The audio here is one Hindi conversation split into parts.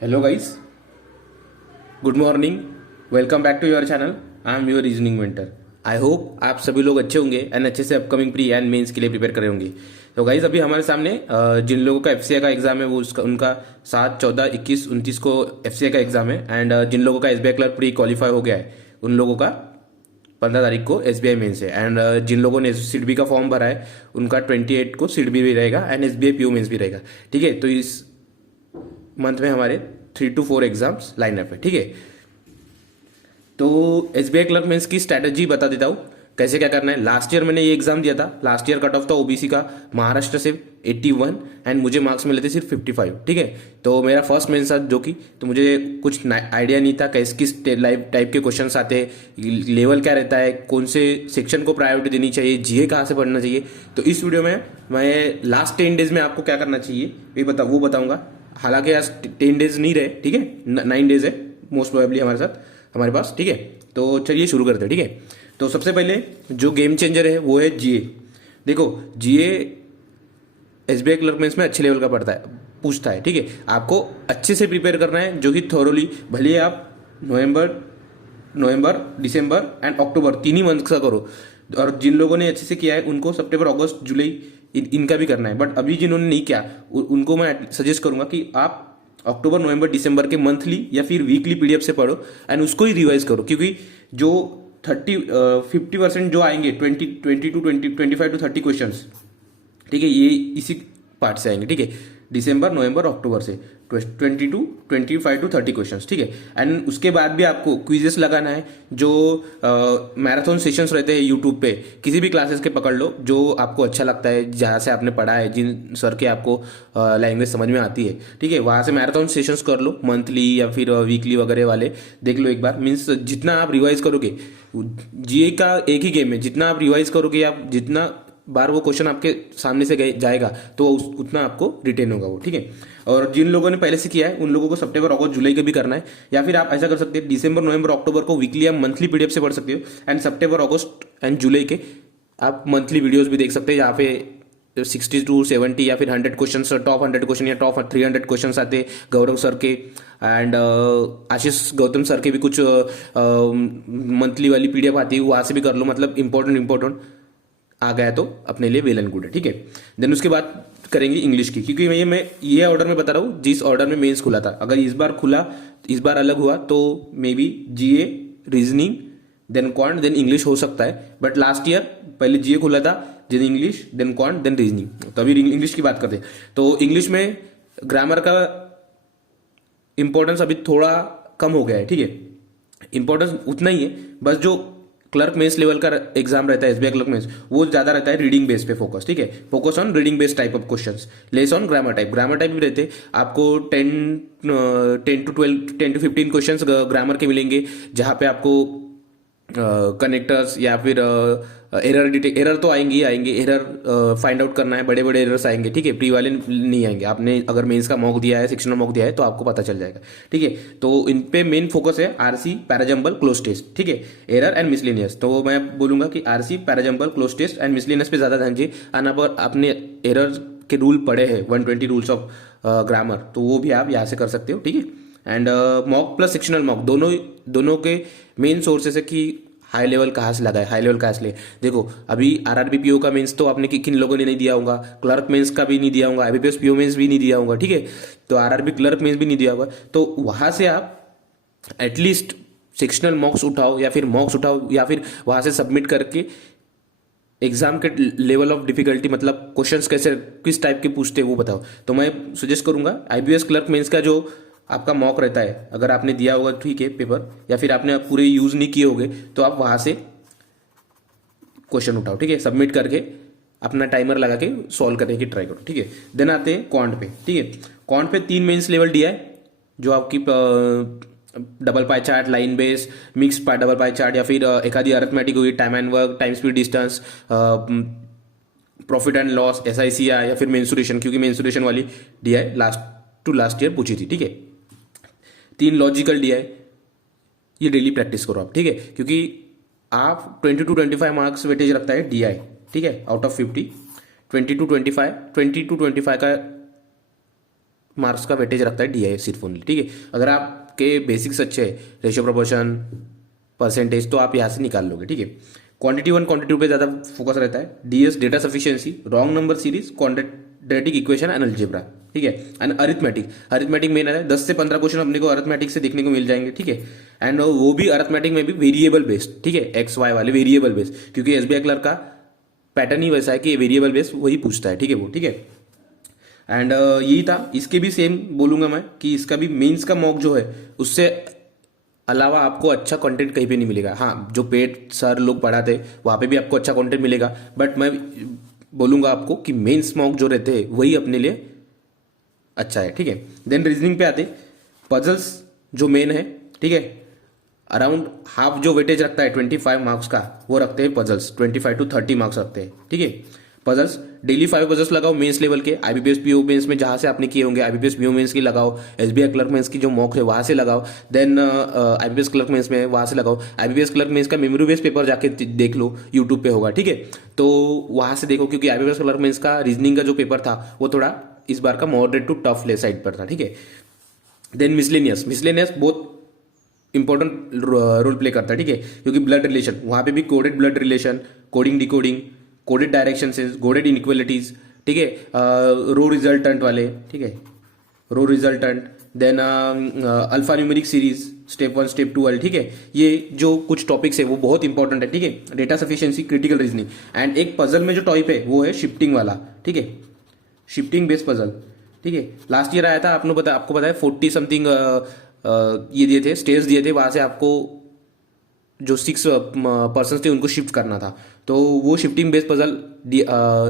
Hello guys, good morning. Welcome back to your channel. I am your reasoning mentor. I hope आप सभी लोग अच्छे होंगे एंड अच्छे से अपकमिंग प्री एंड मेंस के लिए प्रिपेयर कर रहे होंगे। तो गाइस, अभी हमारे सामने जिन लोगों का एफसीआई का एग्जाम है वो उनका 7, 14, 21, 29 को एफसीआई का एग्जाम है। एंड जिन लोगों का एसबीआई क्लर्क प्री क्वालिफाई हो गया है उन लोगों का 15 तारीख को एसबीआई मेंस है। एंड जिन लोगों ने सीडबी का फॉर्म भरा है उनका 28 को सीडबी भी रहेगा एंड एसबीआई पीओ मेंस भी रहेगा। ठीक है, तो इस मंथ में हमारे 3 to 4 एग्जाम्स लाइन अप है। ठीक है, तो एसबीआई क्लर्क मेंस की स्ट्रैटेजी बता देता हूँ कैसे क्या करना है। लास्ट ईयर मैंने ये एग्जाम दिया था। लास्ट ईयर कट ऑफ था ओबीसी का महाराष्ट्र से 81 एंड मुझे मार्क्स मिले थे सिर्फ 55। ठीक है, तो मेरा फर्स्ट मेंस था जो कि तो मुझे कुछ आइडिया नहीं था कैसे किस टाइप के क्वेश्चन आते हैं, लेवल क्या रहता है, कौन से सेक्शन को प्रायोरिटी देनी चाहिए, जीए कहाँ से पढ़ना चाहिए। तो इस वीडियो में मैं लास्ट 10 डेज में आपको क्या करना चाहिए वो बताऊंगा। हालांकि आज 10 डेज नहीं रहे, ठीक है, 9 डेज है मोस्ट प्रोबेबली हमारे पास। ठीक है, तो चलिए शुरू करते हैं। ठीक है, तो सबसे पहले जो गेम चेंजर है वो है जीए। देखो, जीए एसबीआई क्लर्क मेंस में अच्छे लेवल का पूछता है। ठीक है, आपको अच्छे से प्रिपेयर करना है, जो कि थोरोली, भले आप नवंबर, दिसंबर एंड अक्टूबर 3 ही मंथ का करो। और जिन लोगों ने अच्छे से किया है उनको सितंबर, अगस्त, जुलाई इनका भी करना है। बट अभी जिन्होंने नहीं किया उनको मैं सजेस्ट करूंगा कि आप अक्टूबर, नवंबर, दिसंबर के मंथली या फिर वीकली पीडीएफ से पढ़ो एंड उसको ही रिवाइज करो, क्योंकि जो 50% जो आएंगे 25 to 30 क्वेश्चन, ठीक है, ये इसी पार्ट से आएंगे। ठीक है, दिसंबर, नवंबर, अक्टूबर से 25 to 30 क्वेश्चंस। ठीक है, एंड उसके बाद भी आपको क्विजेस लगाना है। जो मैराथन सेशंस रहते हैं यूट्यूब पे, किसी भी क्लासेस के पकड़ लो जो आपको अच्छा लगता है, जहाँ से आपने पढ़ा है, जिन सर के आपको लैंग्वेज समझ में आती है। ठीक है, वहाँ से मैराथन सेशंस कर लो, मंथली या फिर वीकली वगैरह वाले देख लो एक बार। मीन्स जितना आप रिवाइज करोगे, जीए का एक ही गेम है, जितना आप रिवाइज करोगे, आप जितना बार वो क्वेश्चन आपके सामने से जाएगा तो उतना आपको रिटेन होगा वो। ठीक है, और जिन लोगों ने पहले से किया है उन लोगों को सितंबर, अगस्त, जुलाई का भी करना है। या फिर आप ऐसा कर सकते हैं, दिसंबर, नवंबर, अक्टूबर को वीकली या मंथली पीडीएफ से पढ़ सकते हो एंड सितंबर, अगस्त एंड जुलाई के आप मंथली वीडियोस भी देख सकते हैं, जहाँ पे 60 to 70 या फिर 100 क्वेश्चन, टॉप 100 क्वेश्चन या टॉप 300 क्वेश्चन आते हैं गौरव सर के एंड आशीष गौतम सर के भी कुछ मंथली वाली पीडीएफ आती है, वहाँ से भी कर लो। मतलब इंपॉर्टेंट आ गया तो अपने लिए वेल एंड गुड है। ठीक है, देन उसके बाद करेंगे इंग्लिश की, क्योंकि मैं ये ऑर्डर में बता रहा हूँ जिस ऑर्डर में मेंस खुला था। अगर इस बार अलग हुआ तो maybe GA, reasoning, then quant, then English हो सकता है। बट लास्ट ईयर पहले जीए खुला था, then English, then quant, then reasoning. तो अभी इंग्लिश की बात करते हैं। तो इंग्लिश में ग्रामर का इंपॉर्टेंस अभी थोड़ा कम हो गया है। ठीक है, इंपॉर्टेंस उतना ही है, बस जो क्लर्क मेंस लेवल का एग्जाम रहता है एसबीआई क्लर्क मेंस, वो ज्यादा रहता है रीडिंग बेस पे फोकस। ठीक है, focus on reading based type of questions, less on grammar type भी रहते हैं। आपको 10 to 15 क्वेश्चंस ग्रामर के मिलेंगे, जहां पे आपको कनेक्टर्स या फिर एरर तो आएंगे एरर फाइंड आउट करना है, बड़े बड़े एरर्स आएंगे। ठीक है, प्री वाले नहीं आएंगे। आपने अगर मेंस का मॉक दिया है, सेक्शनल मॉक दिया है, तो आपको पता चल जाएगा। ठीक है, तो इन पे मेन फोकस है आरसी, पैराजंबल, क्लोज टेस्ट। ठीक है, एरर एंड मिसलेनियस। तो मैं बोलूंगा कि RC, parajumble, cloze test and miscellaneous पे ज्यादा ध्यान दीजिए। आना पर आपने एरर के रूल पढ़े हैं, 120 रूल्स ऑफ ग्रामर, तो वो भी आप यहाँ से कर सकते हो। ठीक है, and mock plus sectional mock दोनों के मेन सोर्सेस है कि हाई लेवल कहाँ से लगा है, हाई लेवल कहाँ से ले। देखो, अभी आरआरबी पीओ का मेंस तो आपने किन लोगों ने नहीं दिया होगा, क्लर्क मेंस का भी नहीं दिया होगा, आईबीपीएस पीओ मेंस भी नहीं दिया होगा। ठीक है, तो आरआरबी क्लर्क मेंस भी नहीं दिया होगा, तो वहां से आप एटलीस्ट सेक्शनल मॉक्स उठाओ या फिर मॉक्स उठाओ, या फिर वहां से सबमिट करके एग्जाम के लेवल ऑफ डिफिकल्टी, मतलब क्वेश्चंस कैसे किस टाइप के पूछते हैं वो बताओ। तो मैं सजेस्ट करूंगा आईबीएस क्लर्क मेंस का जो आपका मॉक रहता है, अगर आपने दिया होगा ठीक है पेपर, या फिर आपने पूरे यूज नहीं किए होंगे, तो आप वहां से क्वेश्चन उठाओ। ठीक है, सबमिट करके अपना टाइमर लगा के सॉल्व करने की ट्राई करो। ठीक है, देन आते हैं क्वांट पे। ठीक है, क्वांट पे 3 मेंस लेवल दिया है, जो आपकी double pie chart, line base, mix pie double pie chart, या फिर एखादी अरिथमेटिक हुई, time and work, time speed distance, profit and loss, SI CI, या फिर मेंसुरेशन, क्योंकि मेंसुरेशन वाली दिया है लास्ट ईयर पूछी थी। ठीक है, 3 लॉजिकल दिया है, ये डेली प्रैक्टिस करो आप। ठीक है, क्योंकि आप 20 to 25 मार्क्स वेटेज रखता है डीआई। ठीक है, आउट ऑफ 50 20 to 25 का मार्क्स का वेटेज रखता है डीआई सिर्फ ओनली, ठीक है। अगर आपके बेसिक्स अच्छे है, रेशियो प्रोपोर्शन, परसेंटेज, तो आप यहाँ से निकाल लोगे, ठीक है। क्वांटिटी 1 क्वांटिटी 2 पे ज़्यादा फोकस रहता है। DS data sufficiency, wrong number series, quadratic equation and algebra, ठीक है। एंड अरिथमेटिक, अरिथमेटिक मेन है, 10 से 15 क्वेश्चन अपने को अरिथमेटिक से देखने को मिल जाएंगे, ठीक है। एंड वो भी अरिथमेटिक में भी वेरिएबल बेस्ड, ठीक है, एक्स वाई वाले वेरिएबल बेस्ड, क्योंकि एसबीआई क्लर्क का पैटर्न ही वैसा है कि वेरिएबल बेस्ड वही पूछता है, ठीक है वो, ठीक है। एंड यही था, इसके भी सेम बोलूंगा मैं कि इसका भी मेंस का मॉक जो है उससे अलावा आपको अच्छा कंटेंट कहीं पे नहीं मिलेगा। हाँ, जो पेड सर लोग पढ़ाते वहाँ पे भी आपको अच्छा कंटेंट मिलेगा, बट मैं बोलूंगा आपको कि मेंस मॉक जो रहते हैं वही अपने लिए अच्छा है, ठीक है। देन रीजनिंग पे आते, पजल्स जो मेन है, ठीक है, अराउंड हाफ जो वेटेज रखता है 25 मार्क्स का वो रखते हैं पजल्स, 25 to 30 मार्क्स रखते हैं, ठीक है। पजल्स डेली 5 पजल्स लगाओ मेंस लेवल के, आईबीपीएस पीओ मेंस में जहां से आपने किए होंगे, आईबीपीएस पीओ मेंस की लगाओ, एसबीआई क्लर्क मेंस की जो मॉक है वहां से लगाओ, देन आईबीपीएस क्लर्क मेंस में वहां से लगाओ, आईबीपीएस क्लर्क मेंस का मेमोरी बेस्ड पेपर जाके देख लो, यूट्यूब पे होगा, ठीक है। तो वहां से देखो, क्योंकि आईबीपीएस क्लर्क मेंस का रीजनिंग का जो पेपर था वो थोड़ा इस बार का मॉडरेट टू टफ ले साइड पर था, ठीक है। देन मिसलेनियस, मिसलेनियस बहुत इंपॉर्टेंट रोल प्ले करता है, ठीक है, क्योंकि ब्लड रिलेशन, वहां पे भी coded blood relation, coding decoding, coded direction sense, coded inequalities, ठीक है, रो रिजल्टेंट वाले, ठीक है, row resultant, then alphanumeric series, step 1 step 2 वाले, ठीक है। ये जो कुछ टॉपिक्स है वो बहुत इंपॉर्टेंट है, ठीक है। Data sufficiency, critical reasoning, and एक पजल में जो टॉपिक है वो है शिफ्टिंग वाला, ठीक है, शिफ्टिंग बेस्ड पजल, ठीक है। लास्ट ईयर आया था, आपको पता है 40 समथिंग ये दिए थे, स्टेज दिए थे, वहां से आपको जो 6 पर्सन थे उनको शिफ्ट करना था, तो वो shifting based puzzle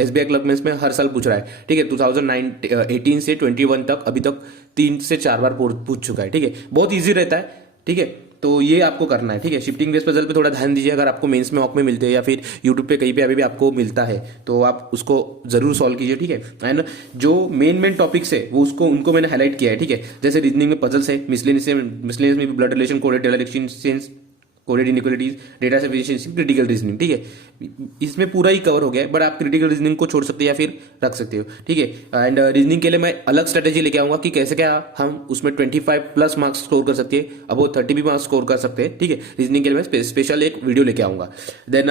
SBI clerk mains में हर साल पूछ रहा है, ठीक है। 2018 से 21 तक अभी तक 3 से 4 बार पूछ चुका है, ठीक है। बहुत ईजी रहता है, ठीक है। तो ये आपको करना है, ठीक है। शिफ्टिंग बेस्ड पजल पे थोड़ा ध्यान दीजिए, अगर आपको मेंस में मॉक में मिलते हैं या फिर यूट्यूब पे कहीं पे अभी भी आपको मिलता है तो आप उसको जरूर सॉल्व कीजिए, ठीक है। एंड जो मेन टॉपिक्स है वो उनको मैंने हाईलाइट किया है, ठीक है। जैसे रीजनिंग में पजल्स है, मिसलेनियस में भी blood relation, coded direction sense, coded inequalities, data sufficiency, critical reasoning, ठीक है। इसमें पूरा ही कवर हो गया है, बट आप क्रिटिकल रीजनिंग को छोड़ सकते हैं या फिर रख सकते हो, ठीक है। एंड रीजनिंग के लिए मैं अलग स्ट्रेटेजी लेके आऊंगा कि कैसे क्या हम उसमें 25+ मार्क्स स्कोर कर सकते हैं, अब वो 30 भी मार्क्स स्कोर कर सकते हैं, ठीक है। रीजनिंग के लिए मैं स्पेशल एक वीडियो लेके आऊंगा। देन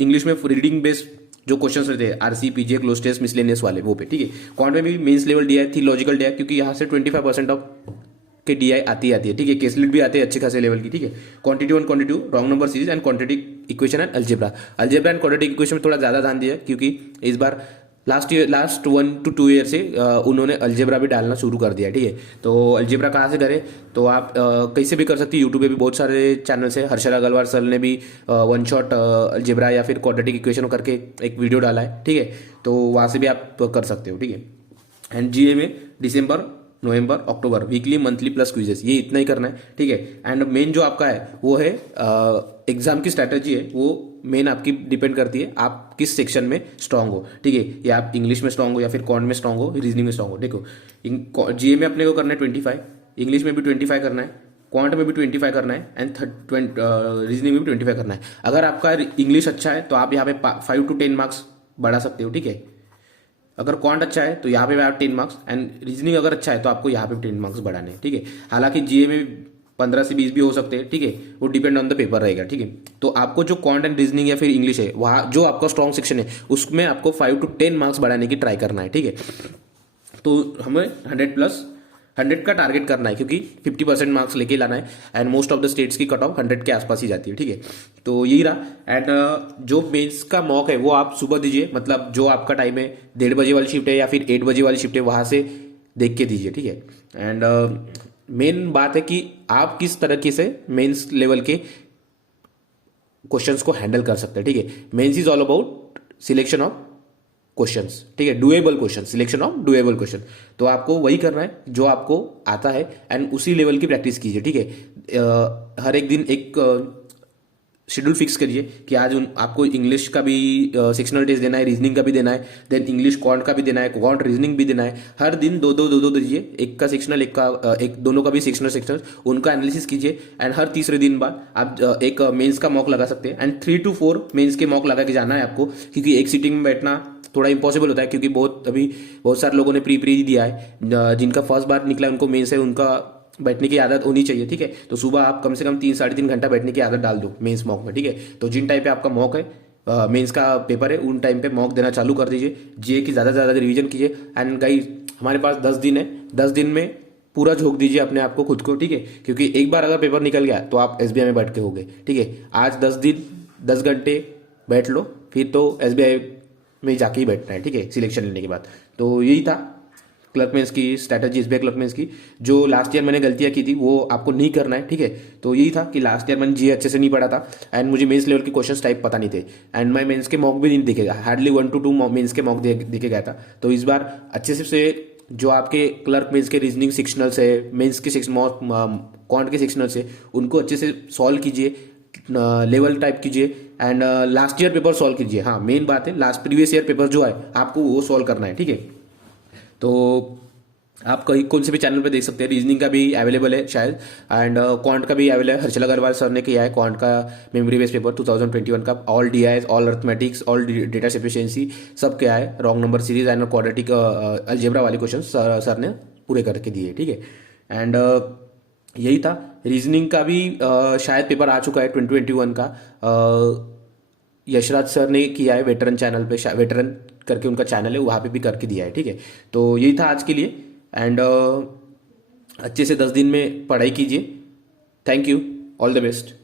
इंग्लिश में रीडिंग बेस्ड जो क्वेश्चंस रहते हैं, आरसी, पीजे, क्लोज टेस्ट, मिसलेनियस वाले, वो पे, ठीक है। क्वांट में भी मेंस लेवल दिया है, थियोलॉजिकल दिया है, क्योंकि यहाँ से 25% ऑफ के डीआई आती है, ठीक है। केसलेट भी आते हैं अच्छे खासे लेवल की, ठीक है। Quantity 1 quantity 2, wrong number series and quadratic equation and algebra and quadratic equation में थोड़ा ज्यादा ध्यान दिया, क्योंकि इस बार लास्ट 1 to 2 ईयर से उन्होंने अलजेब्रा भी डालना शुरू कर दिया, ठीक है। तो अलजेब्रा कहाँ से करें, तो आप कहीं से भी कर सकते हैं, यूट्यूब पे भी बहुत सारे चैनल्स है, हर्षल अग्रवाल सर ने भी 1 शॉट अलजेब्रा या फिर क्वाड्रेटिक इक्वेशन करके एक वीडियो डाला है, ठीक है। तो वहाँ से भी आप कर सकते हो, ठीक है। एंड जीए में दिसंबर, नवंबर, अक्टूबर, वीकली, मंथली प्लस क्विजेस, ये इतना ही करना है, ठीक है। एंड मेन जो आपका है वो है एग्जाम की स्ट्रैटेजी है, वो मेन आपकी डिपेंड करती है आप किस सेक्शन में स्ट्रांग हो, ठीक है। या आप इंग्लिश में स्ट्रांग हो या फिर क्वांट में स्ट्रांग हो, रीजनिंग में स्ट्रांग हो। देखो जीए में अपने को करना है 25, इंग्लिश में भी 25 करना है, क्वांट में भी 25 करना है, एंड रीजनिंग में भी 25 करना है। अगर आपका इंग्लिश अच्छा है तो आप यहाँ पे 5 to 10 मार्क्स बढ़ा सकते हो, ठीक है। अगर क्वांट अच्छा है तो यहाँ पे आप 10 मार्क्स, एंड रीजनिंग अगर अच्छा है तो आपको यहाँ पे 10 मार्क्स बढ़ाने हैं, ठीक है। हालांकि जीए में 15 से 20 भी हो सकते हैं, ठीक है, वो डिपेंड ऑन द पेपर रहेगा, ठीक है। तो आपको जो क्वांट एंड रीजनिंग या फिर इंग्लिश है, वहाँ जो आपका स्ट्रॉन्ग सेक्शन है उसमें आपको 5 to 10 मार्क्स बढ़ाने की ट्राई करना है, ठीक है। तो हमें 100 का टारगेट करना है, क्योंकि 50% मार्क्स लेके लाना है, and most of the states की कट ऑफ 100 के आसपास ही जाती है, ठीक है। तो यही रहा। एंड जो मेंस का मॉक है वो आप सुबह दीजिए, मतलब जो आपका टाइम है 1:30 बजे वाली शिफ्ट है या फिर 8 बजे वाली शिफ्ट है, वहां से देख के दीजिए, ठीक है। एंड मेन बात है कि आप किस तरीके से मेंस लेवल के क्वेश्चंस को हैंडल कर सकते हैं, ठीक है। Mains is all about selection of questions, ठीक है, doable question, selection of doable question. तो आपको वही करना है जो आपको आता है, एंड उसी लेवल की प्रैक्टिस कीजिए, ठीक है। हर एक दिन एक शेड्यूल फिक्स करिए कि आज आपको इंग्लिश का भी सेक्शनल टेस्ट देना है, रीजनिंग का भी देना है, देन इंग्लिश क्वांट का भी देना है, क्वांट रीजनिंग भी देना है। हर दिन दो दीजिए, एक का सेक्शनल, एक दोनों का भी सेक्शनल, उनका एनालिसिस कीजिए। एंड हर तीसरे दिन बाद आप एक मेंस का मॉक लगा सकते हैं, एंड 3 to 4 मेंस के मॉक लगा के जाना है आपको, क्योंकि एक सीटिंग में बैठना थोड़ा इम्पॉसिबल होता है, क्योंकि बहुत सारे लोगों ने प्री दिया है। जिनका फर्स्ट बार निकला है उनको मेंस है, उनका बैठने की आदत होनी चाहिए, ठीक है। तो सुबह आप कम से कम 3 साढ़े 3 घंटा बैठने की आदत डाल दो मेंस मॉक में, ठीक है। तो जिन टाइम पे आपका मॉक है, मेंस का पेपर है, उन टाइम पे मॉक देना चालू कर दीजिए। जीए की ज़्यादा से ज़्यादा रिवीजन कीजिए। एंड गाइस, हमारे पास 10 दिन है, 10 दिन में पूरा झोंक दीजिए अपने आप को, खुद को, ठीक है। क्योंकि एक बार अगर पेपर निकल गया तो आप एसबीआई में बैठ के होगे, ठीक है। आज 10 दिन 10 घंटे बैठ लो, फिर तो एसबीआई में जाके ही बैठना है, ठीक है, सिलेक्शन लेने के बाद। तो यही था क्लर्क मेंस की स्ट्रैटेजी, एसबीआई क्लर्क मेंस की। जो लास्ट ईयर मैंने गलतियां की थी वो आपको नहीं करना है, ठीक है। तो यही था कि लास्ट ईयर मैंने जी अच्छे से नहीं पढ़ा था, एंड मुझे मेंस लेवल के क्वेश्चंस टाइप पता नहीं थे, एंड मैं मेंस के मॉक भी नहीं दिखेगा, हार्डली 1 to 2 मेंस के मॉक दिखे गया था। तो इस बार अच्छे से जो आपके क्लर्क मेंस के रीजनिंग सेक्शनल्स है, मेंस के क्वांट के सेक्शनल्स है, उनको अच्छे से सॉल्व कीजिए, लेवल टाइप कीजिए, and last year paper solve कीजिए। हाँ, मेन बात है, लास्ट प्रीवियस ईयर पेपर जो है आपको वो सॉल्व करना है, ठीक है। तो आप कहीं कौन से भी चैनल पे देख सकते हैं, रीजनिंग का भी अवेलेबल है शायद, एंड क्वांट का भी अवेलेबल है। हर्षल अग्रवाल सर ने किया है क्वांट का मेमोरी बेस्ड पेपर 2021 का, all DIIs, all arithmetics, all data sufficiency, सब क्या है, wrong number series and quadratic algebra वाले क्वेश्चन सर ने पूरे करके दिए, ठीक है। एंड यही था। रीजनिंग का भी शायद पेपर आ चुका है 2021 का, यशराज सर ने किया है वेटरन चैनल पे, वेटरन करके उनका चैनल है, वहाँ पे भी करके दिया है, ठीक है। तो यही था आज के लिए, एंड अच्छे से 10 दिन में पढ़ाई कीजिए। Thank you, all the best.